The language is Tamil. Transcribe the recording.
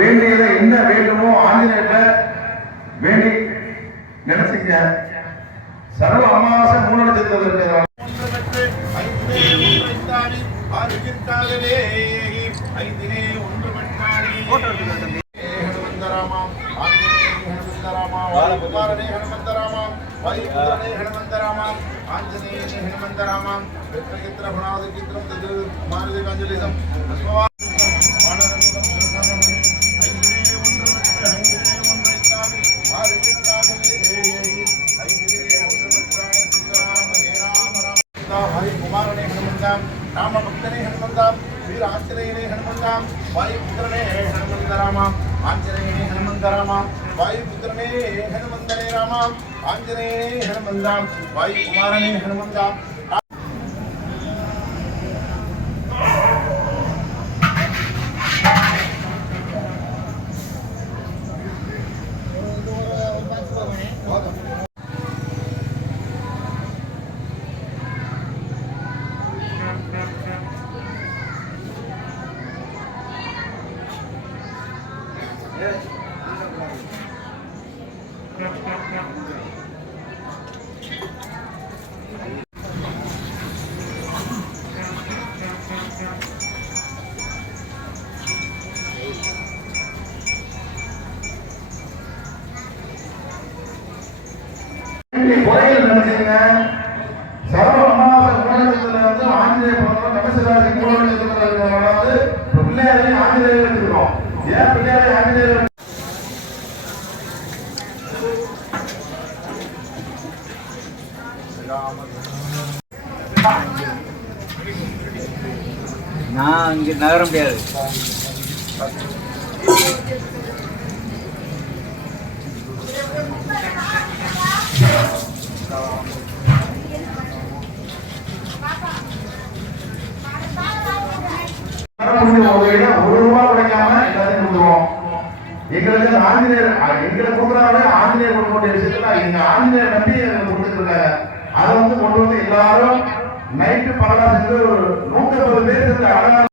வேண்டியதை என்ன வேண்டுமோ ஆஞ்சநேயர்கிட்ட வேண்டி நினைச்சுங்க. சர்வ அமாவாசை 3 நட்சத்திரம் இருக்கிறார். कुमारने हनुमंताम राम भक्तने हनुमंताम वीर आंजनेयने हनुमंताम वायुपुत्रने हनुमंतरामा आंजनेयने हनुमंतरामा वायुपुत्रने हनुमंतने रामा आंजनेयने हनुमंताम वायुकुमारने हनुमंताम கோயில் நினைச்சீங்க. சர்வ அமாவாசை 3 நட்சத்திரத்துல வந்து ஆஞ்சநேயர் பகவான் கடைசிராசி 3 நட்சத்திரத்துல வந்து பிள்ளையாரையும் ஆஞ்சநேயர் எடுத்துக்கிறோம். ஏன் பிள்ளையாரையும் ஆஞ்சநேயர் நான் இங்க நகர முடியாது. ₹1 கிடைக்காம எல்லாத்தையும் கொடுத்துருவோம். எங்களுக்கு ஆஞ்சநேயர் எங்களை கொடுக்குறாங்க. ஆஞ்சநேயர் கொடுக்க விஷயத்துல எங்க ஆஞ்சநேயர் நம்பி கொடுத்துட்டு இருக்காங்க. அதை வந்து கொண்டு வந்து எல்லாரும் நைட்டு 12 150 பேர் அழகா